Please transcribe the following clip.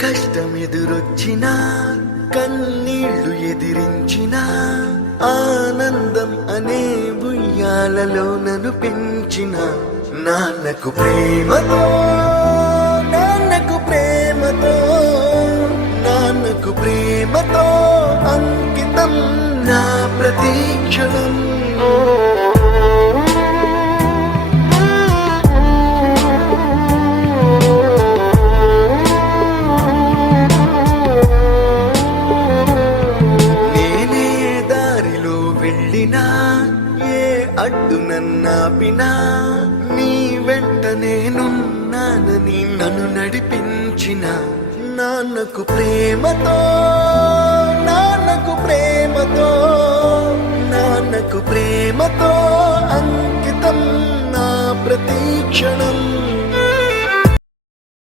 కష్టమెదురొచ్చినా కన్నీళ్లు ఎదిరించినా ఆనందం అనే ఉయ్యాలలో నన్ను పెంచిన నాన్నకు ప్రేమతో నాన్నకు ప్రేమతో నాన్నకు ప్రేమతో అంకితం నా ప్రతీక్షణం. నేనే దారిలో వెళ్ళినా ఏ అడ్డు నన్నాపినా నీ వెంట నేనున్నానని నన్ను నడిపించిన నాన్నకు ప్రేమతో నాన్నకు ప్రేమతో నాన్నకు ప్రేమతో అంకితం నా ప్రతీక్షణం.